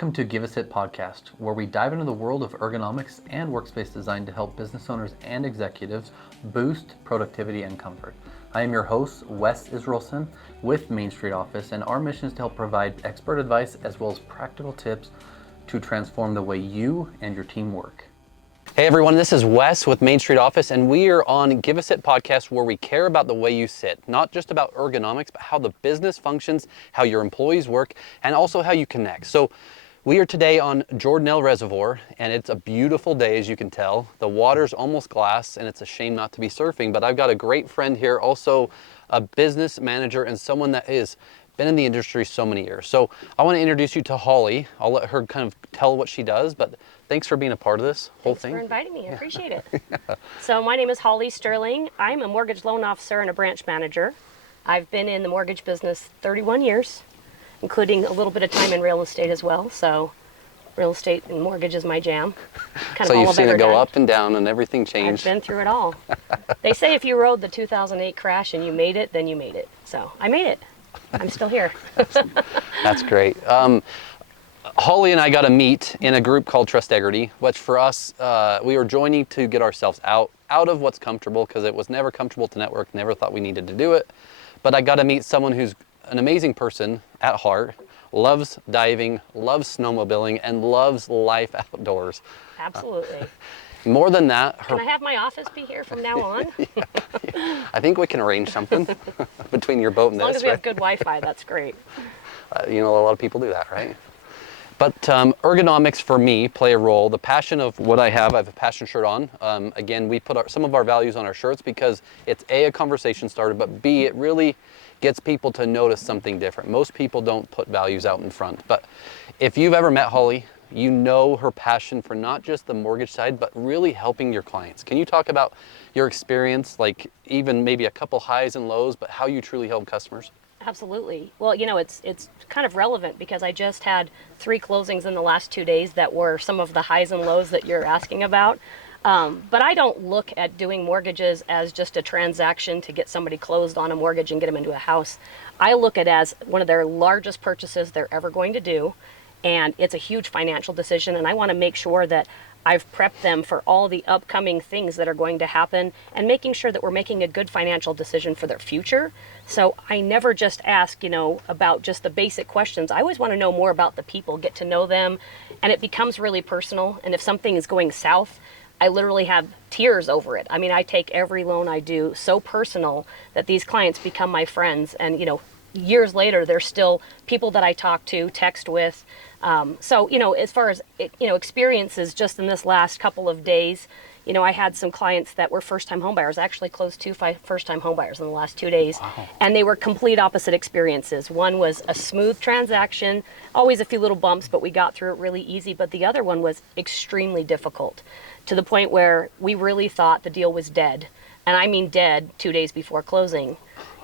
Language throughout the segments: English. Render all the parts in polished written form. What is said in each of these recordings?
Welcome to Give Us It podcast, where we dive into the world of ergonomics and workspace design to help business owners and executives boost productivity and comfort. I am your host, Wes Israelson with Main Street Office, and our mission is to help provide expert advice as well as practical tips to transform the way you and your team work. Hey everyone, this is Wes with Main Street Office, and we are on Give Us It podcast, where we care about the way you sit, not just about ergonomics, but how the business functions, how your employees work, and also how you connect. So we are today on Jordanelle Reservoir, and it's a beautiful day, as you can tell. The water's almost glass, and it's a shame not to be surfing, but I've got a great friend here, also a business manager and someone that has been in the industry so many years. So I want to introduce you to Holly. I'll let her kind of tell what she does, but thanks for being a part of this whole thing. Thanks for inviting me. I appreciate it. So my name is Holly Stirling. I'm a mortgage loan officer and a branch manager. I've been in the mortgage business 31 years, including a little bit of time in real estate as well. So real estate and mortgage is my jam. So you've seen it go up and down and everything changed. I've been through it all. They say if you rode the 2008 crash and you made it, then you made it. So I made it. I'm still here. That's great. Holly and I got to meet in a group called Trustegrity, which for us, we were joining to get ourselves out of what's comfortable, because it was never comfortable to network, never thought we needed to do it. But I got to meet someone who's an amazing person at heart, loves diving, loves snowmobiling, and loves life outdoors. Absolutely. More than that, Can I have my office be here from now on? yeah. I think we can arrange something between your boat and As long this, as we right? have good Wi-Fi, that's great. You know, a lot of people do that, right? But ergonomics for me play a role. The passion of what I have a passion shirt on. Again, we put some of our values on our shirts because it's a conversation starter, but B, it really gets people to notice something different. Most people don't put values out in front. But if you've ever met Holly, you know her passion for not just the mortgage side, but really helping your clients. Can you talk about your experience, like even maybe a couple highs and lows, but how you truly help customers? Absolutely. Well, you know, it's kind of relevant because I just had 3 closings in the last 2 days that were some of the highs and lows that you're asking about. But I don't look at doing mortgages as just a transaction to get somebody closed on a mortgage and get them into a house. I look at it as one of their largest purchases they're ever going to do. And it's a huge financial decision, and I want to make sure that I've prepped them for all the upcoming things that are going to happen and making sure that we're making a good financial decision for their future. So I never just ask, about just the basic questions. I always want to know more about the people, get to know them, and it becomes really personal. And if something is going south, I literally have tears over it. I mean, I take every loan I do so personal that these clients become my friends. And, years later, they're still people that I talk to, text with. So, as far as, experiences just in this last couple of days, I had some clients that were first-time homebuyers. I actually closed 2 first-time homebuyers in the last 2 days. Wow. And they were complete opposite experiences. One was a smooth transaction, always a few little bumps, but we got through it really easy. But the other one was extremely difficult, to the point where we really thought the deal was dead. And I mean dead 2 days before closing.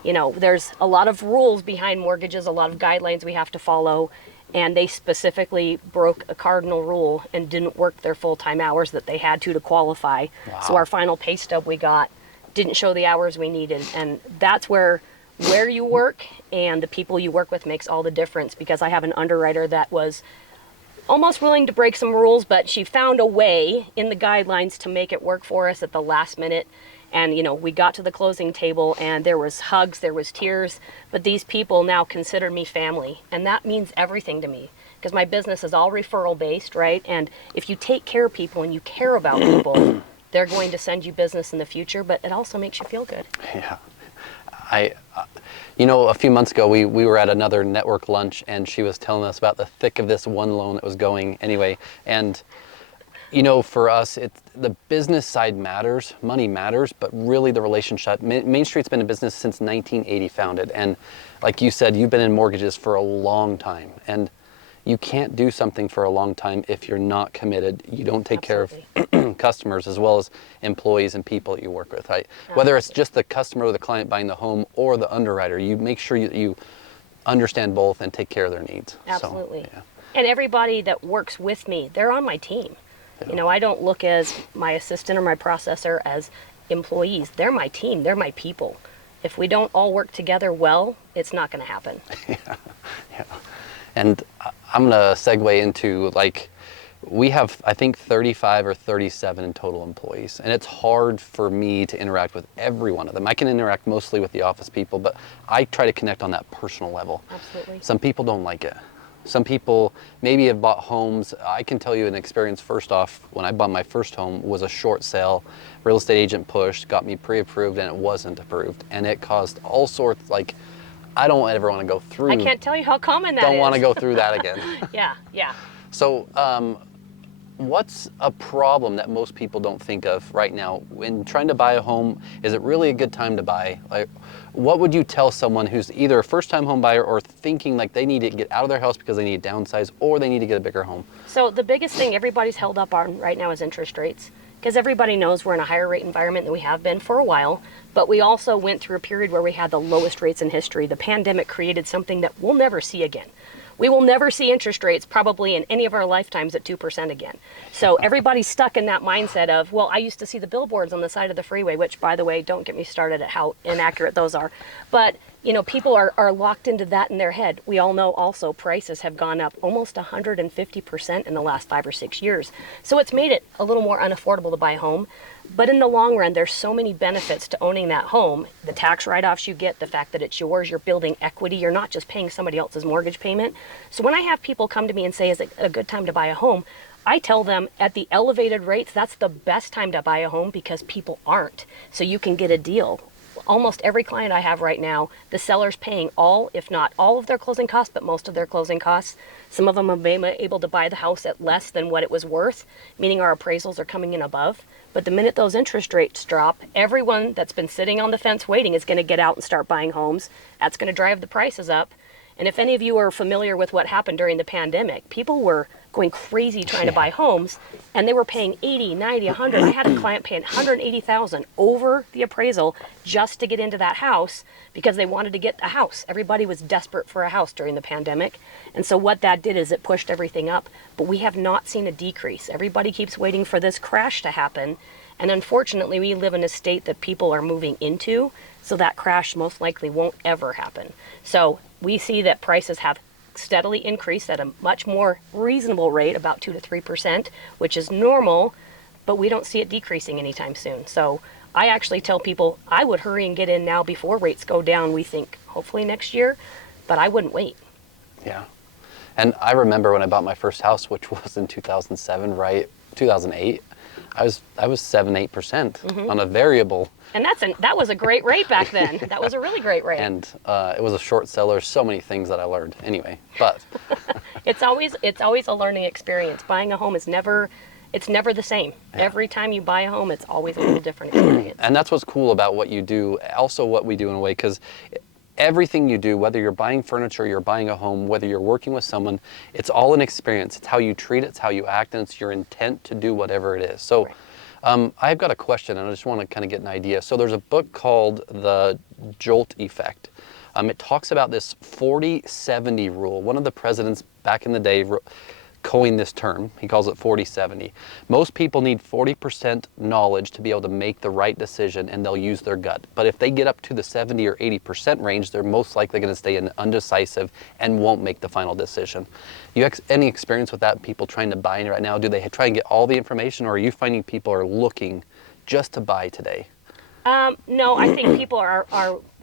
There's a lot of rules behind mortgages, a lot of guidelines we have to follow, and they specifically broke a cardinal rule and didn't work their full-time hours that they had to qualify. Wow. So our final pay stub we got didn't show the hours we needed, and that's where you work and the people you work with makes all the difference, because I have an underwriter that was almost willing to break some rules, but she found a way in the guidelines to make it work for us at the last minute. And, we got to the closing table and there was hugs, there was tears, but these people now consider me family. And that means everything to me, because my business is all referral based, right? And if you take care of people and you care about people, they're going to send you business in the future, but it also makes you feel good. Yeah. A few months ago, we were at another network lunch, and she was telling us about the thick of this one loan that was going anyway. And for us, the business side matters, money matters, but really the relationship. Main Street's been in business since 1980, founded. And like you said, you've been in mortgages for a long time. And you can't do something for a long time if you're not committed. You don't take Absolutely. care of customers as well as employees and people that you work with. Whether it's just the customer or the client buying the home or the underwriter, you make sure you understand both and take care of their needs. Absolutely. So, yeah. And everybody that works with me, they're on my team. I don't look as my assistant or my processor as employees. They're my team. They're my people. If we don't all work together well, it's not going to happen. Yeah. And I'm gonna segue into, like, we have, I think, 35 or 37 in total employees, and it's hard for me to interact with every one of them. I can interact mostly with the office people, but I try to connect on that personal level. Absolutely. Some people don't like it. Some people maybe have bought homes. I can tell you an experience. First off, when I bought my first home, was a short sale. Real estate agent pushed, got me pre-approved, and it wasn't approved. And it caused all sorts, like, I don't ever want to go through. I can't tell you how common that is. Don't want to go through that again. Yeah. So, what's a problem that most people don't think of right now when trying to buy a home? Is it really a good time to buy? Like, what would you tell someone who's either a first-time home buyer or thinking like they need to get out of their house because they need to downsize or they need to get a bigger home? So the biggest thing everybody's held up on right now is interest rates, because everybody knows we're in a higher rate environment than we have been for a while, but we also went through a period where we had the lowest rates in history. The pandemic created something that we'll never see again. We will never see interest rates probably in any of our lifetimes at 2% again. So everybody's stuck in that mindset of, well, I used to see the billboards on the side of the freeway, which, by the way, don't get me started at how inaccurate those are. But, you know, people are locked into that in their head. We all know also prices have gone up almost 150% in the last 5 or 6 years. So it's made it a little more unaffordable to buy a home. But in the long run, there's so many benefits to owning that home. The tax write-offs you get, the fact that it's yours, you're building equity, you're not just paying somebody else's mortgage payment. So when I have people come to me and say, is it a good time to buy a home? I tell them at the elevated rates, that's the best time to buy a home because people aren't. So you can get a deal. Almost every client I have right now, the seller's paying all, if not all of their closing costs, but most of their closing costs. Some of them have been able to buy the house at less than what it was worth, meaning our appraisals are coming in above. But the minute those interest rates drop, everyone that's been sitting on the fence waiting is going to get out and start buying homes. That's going to drive the prices up. And if any of you are familiar with what happened during the pandemic, people were going crazy trying to buy homes, and they were paying 80, 90, 100. I had a client paying 180,000 over the appraisal just to get into that house because they wanted to get a house. Everybody was desperate for a house during the pandemic. And so what that did is it pushed everything up, but we have not seen a decrease. Everybody keeps waiting for this crash to happen. And unfortunately, we live in a state that people are moving into, so that crash most likely won't ever happen. So we see that prices have steadily increased at a much more reasonable rate, about 2 to 3%, which is normal, but we don't see it decreasing anytime soon. So I actually tell people I would hurry and get in now before rates go down, we think hopefully next year, but I wouldn't wait. Yeah. And I remember when I bought my first house, which was in 2007, right? 2008. I was 7-8% on a variable. And that was a great rate back then. That was a really great rate. And it was a short seller. So many things that I learned. Anyway, but it's always a learning experience. Buying a home is never the same. Yeah. Every time you buy a home, it's always a little different experience. And that's what's cool about what you do. Also, what we do in a way, because everything you do, whether you're buying furniture, you're buying a home, whether you're working with someone, it's all an experience. It's how you treat it, it's how you act, and it's your intent to do whatever it is. So I've got a question, and I just want to kind of get an idea. So there's a book called The Jolt Effect. It talks about this 40-70 rule. One of the presidents back in the day coined this term. He calls it 40-70. Most people need 40% knowledge to be able to make the right decision, and they'll use their gut. But if they get up to the 70 or 80% range, they're most likely going to stay undecisive and won't make the final decision. You any experience with that? People trying to buy right now, do they try and get all the information, or are you finding people are looking just to buy today? No, I think people are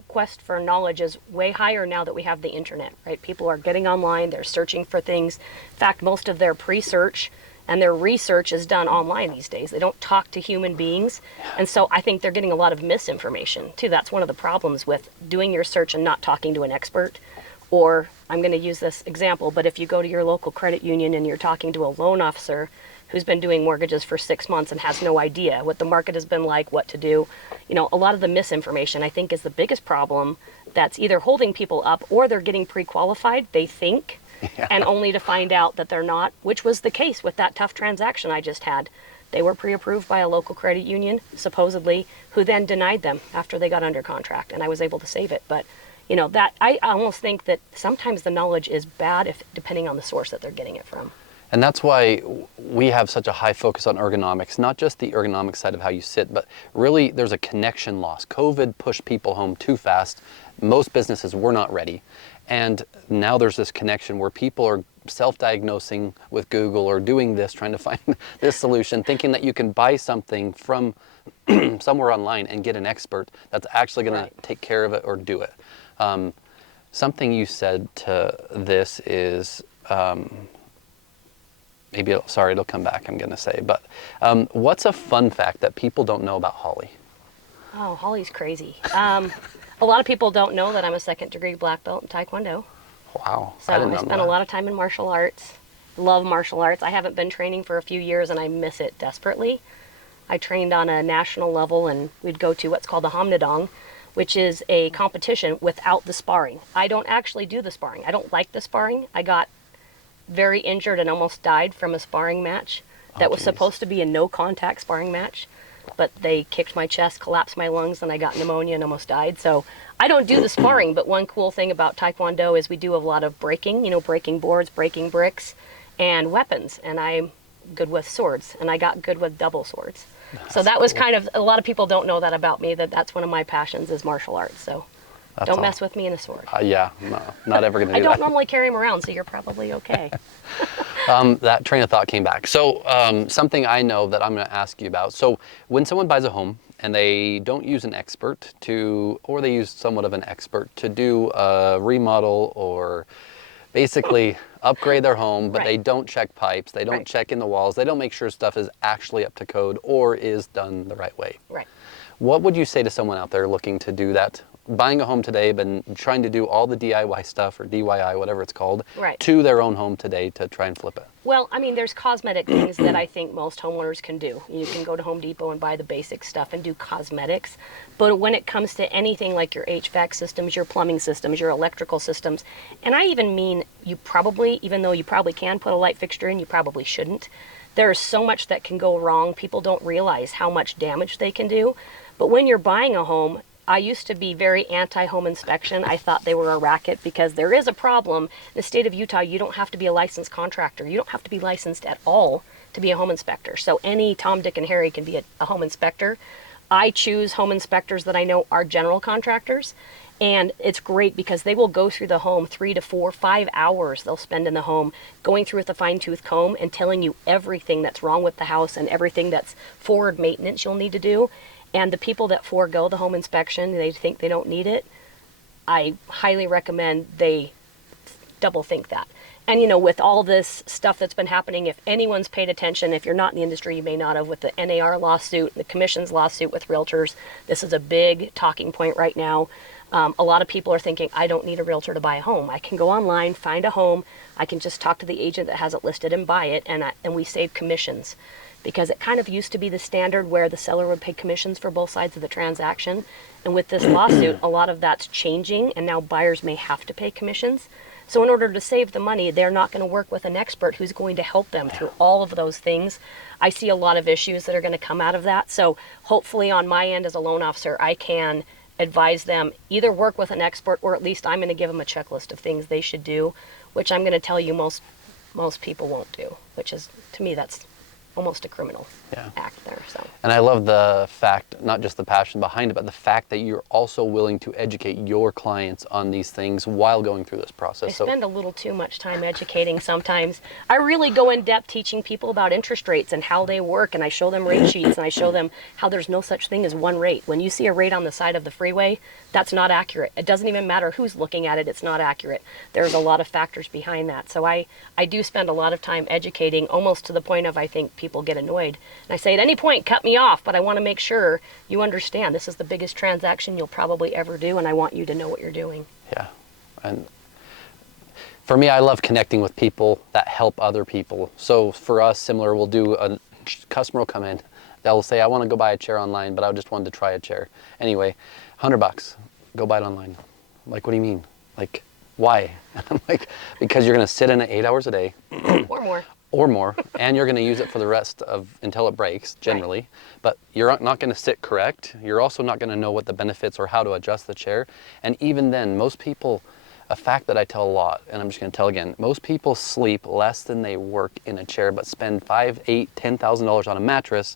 quest for knowledge is way higher now that we have the internet, right? People are getting online, they're searching for things. In fact, most of their pre-search and their research is done online these days. They don't talk to human beings. And so I think they're getting a lot of misinformation too. That's one of the problems with doing your search and not talking to an expert. Or I'm going to use this example, but if you go to your local credit union and you're talking to a loan officer who's been doing mortgages for 6 months and has no idea what the market has been like, what to do. You know, a lot of the misinformation, I think, is the biggest problem that's either holding people up or they're getting pre-qualified, they think, and only to find out that they're not, which was the case with that tough transaction I just had. They were pre-approved by a local credit union, supposedly, who then denied them after they got under contract, and I was able to save it. But, you know, that I almost think that sometimes the knowledge is bad depending on the source that they're getting it from. And that's why we have such a high focus on ergonomics, not just the ergonomic side of how you sit, but really there's a connection loss. COVID pushed people home too fast. Most businesses were not ready. And now there's this connection where people are self-diagnosing with Google or doing this, trying to find this solution, thinking that you can buy something from somewhere online and get an expert that's actually going to take care of it or do it. Something you said to this is, sorry, it'll come back, I'm going to say, but what's a fun fact that people don't know about Holly? Oh, Holly's crazy. A lot of people don't know that I'm a second-degree black belt in Taekwondo. Wow, So I spent a lot of time in martial arts. Love martial arts. I haven't been training for a few years, and I miss it desperately. I trained on a national level, and we'd go to what's called the Hamnadong, which is a competition without the sparring. I don't actually do the sparring. I don't like the sparring. I got very injured and almost died from a sparring match that was supposed to be a no-contact sparring match, but they kicked my chest, collapsed my lungs, and I got pneumonia and almost died. So I don't do the sparring, but one cool thing about Taekwondo is we do a lot of breaking, breaking boards, breaking bricks, and weapons, and I'm good with swords, and I got good with double swords. So that was kind of, a lot of people don't know that about me, that's one of my passions is martial arts, so don't mess with me in a sword. Yeah, no, not ever going to do I that. don't normally carry them around, so you're probably okay. That train of thought came back. So something I know that I'm going to ask you about. So when someone buys a home and they don't use an expert or they use somewhat of an expert to do a remodel or basically upgrade their home, but they don't check pipes, they don't check in the walls, they don't make sure stuff is actually up to code or is done the right way. Right. What would you say to someone out there looking to do that? Buying a home today, but trying to do all the DIY stuff or DIY, whatever it's called, to their own home today to try and flip it? Well, I mean, there's cosmetic things that I think most homeowners can do. You can go to Home Depot and buy the basic stuff and do cosmetics. But when it comes to anything like your HVAC systems, your plumbing systems, your electrical systems, and I even mean you probably, even though you probably can put a light fixture in, you probably shouldn't. There's so much that can go wrong. People don't realize how much damage they can do. But when you're buying a home, I used to be very anti-home inspection. I thought they were a racket because there is a problem. In the state of Utah, you don't have to be a licensed contractor. You don't have to be licensed at all to be a home inspector. So any Tom, Dick, and Harry can be a home inspector. I choose home inspectors that I know are general contractors. And it's great because they will go through the home 3 to 4, 5 hours they'll spend in the home going through with a fine-tooth comb and telling you everything that's wrong with the house and everything that's forward maintenance you'll need to do. And the people that forego the home inspection, they think they don't need it, I highly recommend they double think that. And with all this stuff that's been happening, if anyone's paid attention, if you're not in the industry, you may not have, with the NAR lawsuit, the commission's lawsuit with realtors, this is a big talking point right now. A lot of people are thinking, I don't need a realtor to buy a home. I can go online, find a home, I can just talk to the agent that has it listed and buy it, and we save commissions. Because it kind of used to be the standard where the seller would pay commissions for both sides of the transaction. And with this lawsuit, a lot of that's changing, and now buyers may have to pay commissions. So in order to save the money, they're not going to work with an expert who's going to help them through all of those things. I see a lot of issues that are going to come out of that. So hopefully on my end as a loan officer, I can advise them, either work with an expert, or at least I'm going to give them a checklist of things they should do, which I'm going to tell you most people won't do, which is, to me, that's almost a criminal act there. So. And I love the fact, not just the passion behind it, but the fact that you're also willing to educate your clients on these things while going through this process. I spend a little too much time educating sometimes. I really go in depth teaching people about interest rates and how they work, and I show them rate sheets, and I show them how there's no such thing as one rate. When you see a rate on the side of the freeway, that's not accurate. It doesn't even matter who's looking at it, it's not accurate. There's a lot of factors behind that. So I do spend a lot of time educating, almost to the point of, I think people get annoyed. And I say, at any point, cut me off, but I want to make sure you understand this is the biggest transaction you'll probably ever do, and I want you to know what you're doing. Yeah. And for me, I love connecting with people that help other people. So for us, similar, we'll do a customer will come in. They'll say, I want to go buy a chair online, but I just wanted to try a chair. Anyway, $100, go buy it online. I'm like, what do you mean? Like, why? I'm like, because you're going to sit in it 8 hours a day. Or more, and you're going to use it for the rest of until it breaks, generally. But you're not going to sit correct. You're also not going to know what the benefits or how to adjust the chair. And even then, most people, a fact that I tell a lot, and I'm just going to tell again, most people sleep less than they work in a chair, but spend $5,000, $8,000, $10,000 on a mattress,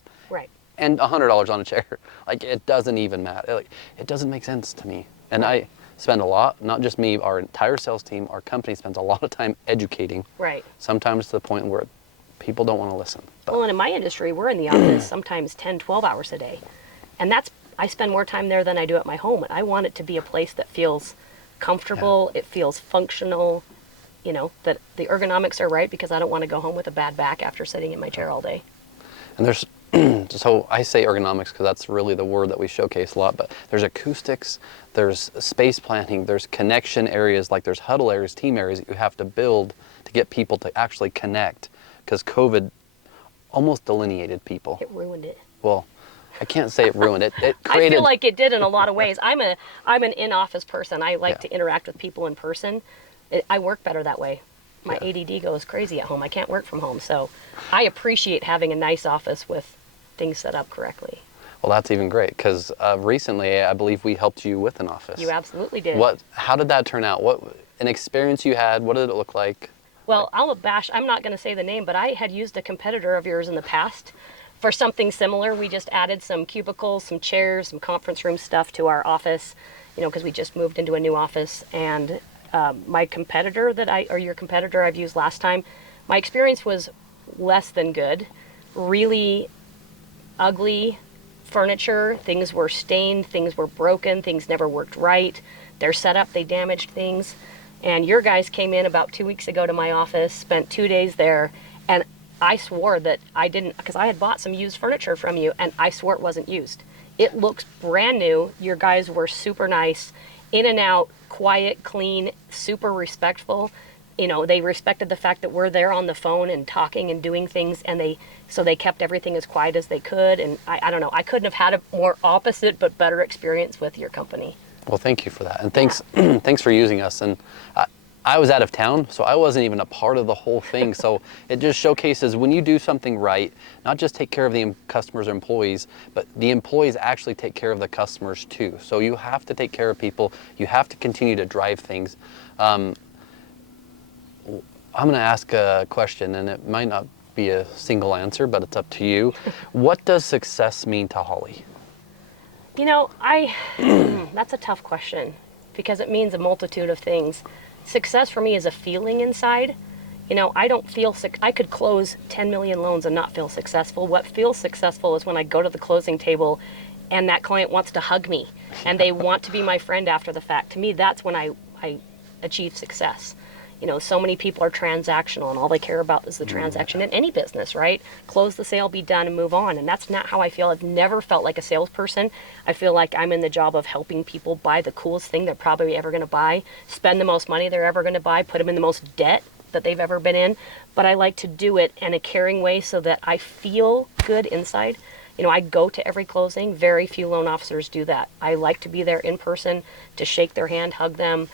and $100 on a chair. Like, it doesn't even matter. Like, it doesn't make sense to me. And spend a lot, not just me, our entire sales team, our company spends a lot of time educating. Right. Sometimes to the point where people don't want to listen. But Well, and in my industry, we're in the office sometimes 10, 12 hours a day. And I spend more time there than I do at my home. And I want it to be a place that feels comfortable, it feels functional, that the ergonomics are right, because I don't want to go home with a bad back after sitting in my chair all day. And there's, so I say ergonomics because that's really the word that we showcase a lot, but there's acoustics, there's space planning, there's connection areas, like there's huddle areas, team areas that you have to build to get people to actually connect, because COVID almost delineated people. It ruined it. Well, I can't say it ruined it. It created. I feel like it did in a lot of ways. I'm an in-office person. I like to interact with people in person. I work better that way. My ADD goes crazy at home. I can't work from home. So I appreciate having a nice office with things set up correctly. Well, that's even great, because recently I believe we helped you with an office. You absolutely did. How did that turn out? What an experience you had? What did it look like? Well, I'm not going to say the name, but I had used a competitor of yours in the past for something similar. We just added some cubicles, some chairs, some conference room stuff to our office, because we just moved into a new office. And my competitor your competitor I've used last time, my experience was less than good. Really ugly furniture, things were stained, things were broken, things never worked right. Their setup, they damaged things. And your guys came in about 2 weeks ago to my office, spent 2 days there, and I swore that I didn't, because I had bought some used furniture from you, and I swore it wasn't used. It looks brand new. Your guys were super nice, in and out, quiet, clean, super respectful. They respected the fact that we're there on the phone and talking and doing things, and they kept everything as quiet as they could. And I don't know, I couldn't have had a more opposite but better experience with your company. Well, thank you for that, and thanks thanks for using us. And I was out of town, so I wasn't even a part of the whole thing. So it just showcases when you do something right, not just take care of the customers or employees, but the employees actually take care of the customers too. So you have to take care of people. You have to continue to drive things. I'm going to ask a question, and it might not be a single answer, but it's up to you. What does success mean to Holly? That's a tough question, because it means a multitude of things. Success for me is a feeling inside. I don't feel I could close 10 million loans and not feel successful. What feels successful is when I go to the closing table and that client wants to hug me and they want to be my friend after the fact. To me, that's when I achieve success. So many people are transactional, and all they care about is the transaction in any business, right? Close the sale, be done, and move on. And that's not how I feel. I've never felt like a salesperson. I feel like I'm in the job of helping people buy the coolest thing they're probably ever going to buy, spend the most money they're ever going to buy, put them in the most debt that they've ever been in. But I like to do it in a caring way so that I feel good inside. I go to every closing. Very few loan officers do that. I like to be there in person, to shake their hand, hug them,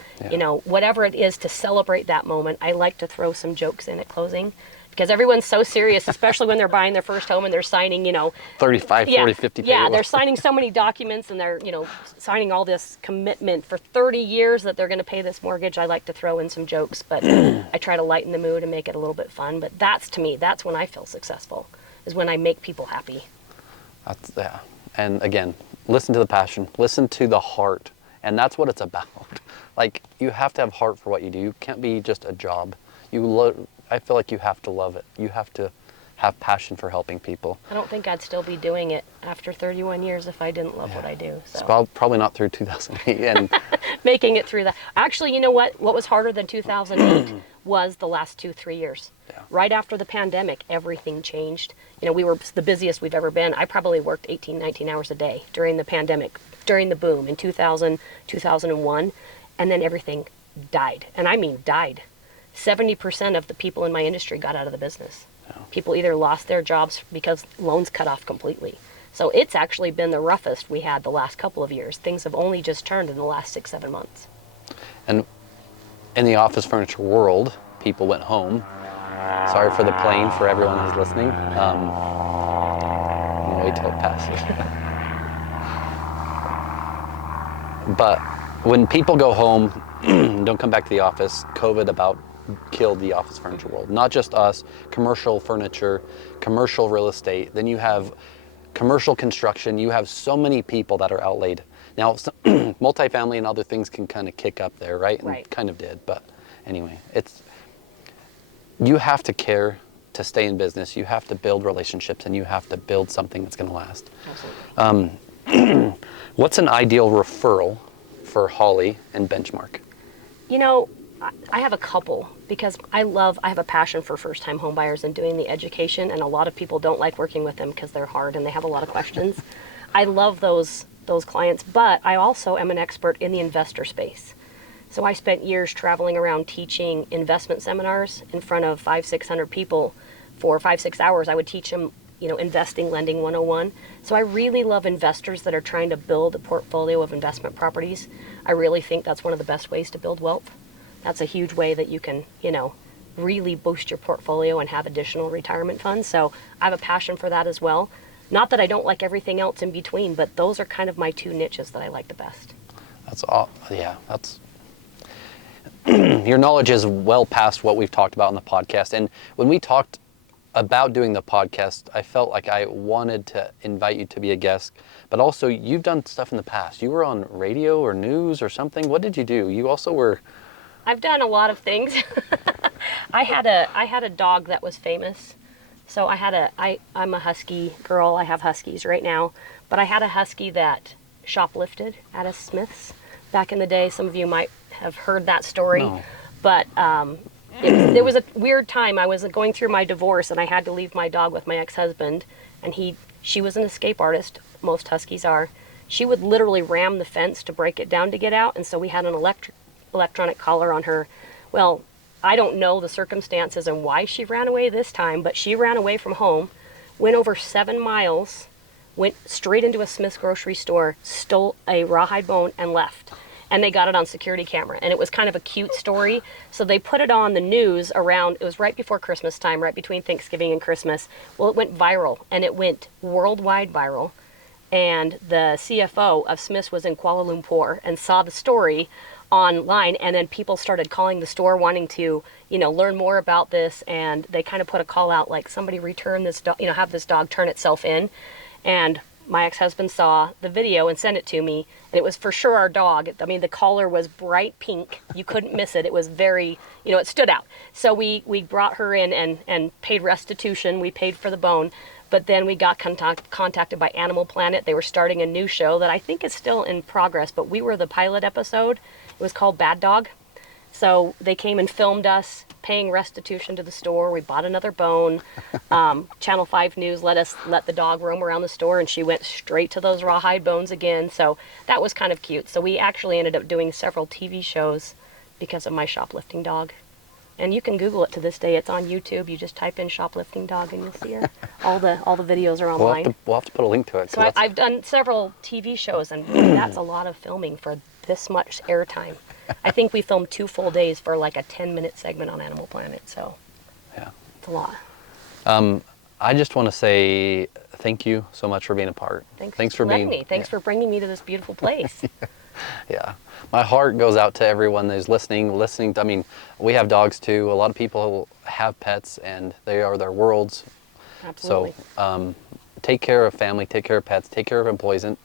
whatever it is to celebrate that moment. I like to throw some jokes in at closing, because everyone's so serious, especially when they're buying their first home and they're signing, 35, 40, 50 pages. Yeah, they're signing so many documents, and they're, signing all this commitment for 30 years that they're going to pay this mortgage. I like to throw in some jokes, but I try to lighten the mood and make it a little bit fun. But to me, that's when I feel successful, is when I make people happy. Yeah. And again, listen to the passion, listen to the heart. And that's what it's about. Like, you have to have heart for what you do. You can't be just a job. I feel like you have to love it. You have to have passion for helping people. I don't think I'd still be doing it after 31 years if I didn't love what I do. So. It's probably not through 2008. And making it through that. Actually, you know what? What was harder than 2008 was the last 2-3 years. Yeah. Right after the pandemic, everything changed. We were the busiest we've ever been. I probably worked 18, 19 hours a day during the pandemic, during the boom in 2000, 2001, and then everything died. And I mean died. 70% of the people in my industry got out of the business. Yeah. People either lost their jobs because loans cut off completely. So it's actually been the roughest we had the last couple of years. Things have only just turned in the last 6-7 months. And in the office furniture world, people went home. Sorry for the plane for everyone who's listening. Wait till it passes. But when people go home, don't come back to the office, COVID about killed the office furniture world. Not just us, commercial furniture, commercial real estate. Then you have commercial construction. You have so many people that are outlaid Now, multifamily and other things can kind of kick up there, right? And Right. kind of did, but anyway, you have to care to stay in business. You have to build relationships, and you have to build something that's going to last. Absolutely. What's an ideal referral for Holly and Benchmark? You know, I have a couple because I have a passion for first-time home buyers and doing the education, and a lot of people don't like working with them because they're hard and they have a lot of questions. I love those clients, but I also am an expert in the investor space. So I spent years traveling around teaching investment seminars in front of 500-600 people for 5-6 hours. I would teach them, investing, lending 101. So I really love investors that are trying to build a portfolio of investment properties. I really think that's one of the best ways to build wealth. That's a huge way that you can, really boost your portfolio and have additional retirement funds. So I have a passion for that as well. Not that I don't like everything else in between, but those are kind of my two niches that I like the best. That's your knowledge is well past what we've talked about in the podcast. And when we talked about doing the podcast, I felt like I wanted to invite you to be a guest, but also you've done stuff in the past. You were on radio or news or something. What did you do? You also were... I've done a lot of things. I had a dog that was famous. So I'm a husky girl. I have huskies right now, but I had a husky that shoplifted at a Smith's back in the day. Some of you might have heard that story. No. But there was a weird time. I was going through my divorce, and I had to leave my dog with my ex-husband, and she was an escape artist. Most huskies are. She would literally ram the fence to break it down to get out, and so we had an electronic collar on her. Well, I don't know the circumstances and why she ran away this time, but she ran away from home, went over 7 miles, went straight into a Smith's grocery store, stole a rawhide bone, and left. And they got it on security camera. And it was kind of a cute story. So they put it on the news it was right before Christmas time, right between Thanksgiving and Christmas. Well, it went viral, and it went worldwide viral. And the CFO of Smith's was in Kuala Lumpur and saw the story online, and then people started calling the store wanting to, learn more about this, and they kind of put a call out like, somebody return this dog, have this dog turn itself in. And my ex-husband saw the video and sent it to me, and it was for sure our dog. I mean, the collar was bright pink. You couldn't miss it. It was very, it stood out. So we brought her in and paid restitution. We paid for the bone. But then we got contacted by Animal Planet. They were starting a new show that I think is still in progress, but we were the pilot episode. It was called Bad Dog. So they came and filmed us paying restitution to the store. We bought another bone. Channel 5 News let the dog roam around the store, and she went straight to those rawhide bones again. So that was kind of cute. So we actually ended up doing several TV shows because of my shoplifting dog. And you can Google it to this day. It's on YouTube. You just type in shoplifting dog and you'll see her. All the videos are online. We'll have to put a link to it. So I've done several TV shows, and that's a lot of filming for this much airtime. I think we filmed 2 full days for like a 10-minute segment on Animal Planet. So yeah, it's a lot. I just want to say thank you so much for being a part. Thanks for letting me. Thanks for bringing me to this beautiful place. Yeah, my heart goes out to everyone that is listening. I mean, we have dogs too. A lot of people have pets, and they are their worlds. Absolutely. So take care of family, take care of pets, take care of employees, and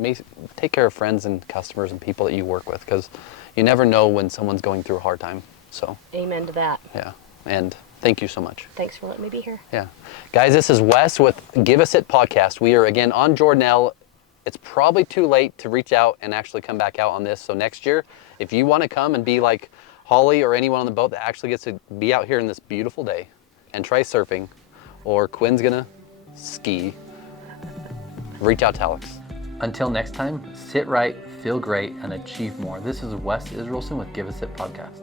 take care of friends and customers and people that you work with, because you never know when someone's going through a hard time. So amen to that. Yeah, and thank you so much. Thanks for letting me be here. Yeah. Guys, this is Wes with Give Us It Podcast. We are again on Jordanelle. It's probably too late to reach out and actually come back out on this. So next year, if you want to come and be like Holly or anyone on the boat that actually gets to be out here in this beautiful day and try surfing, or Quinn's gonna ski, reach out to Alex. Until next time, sit right, feel great, and achieve more. This is Wes Israelson with Give Us It Podcast.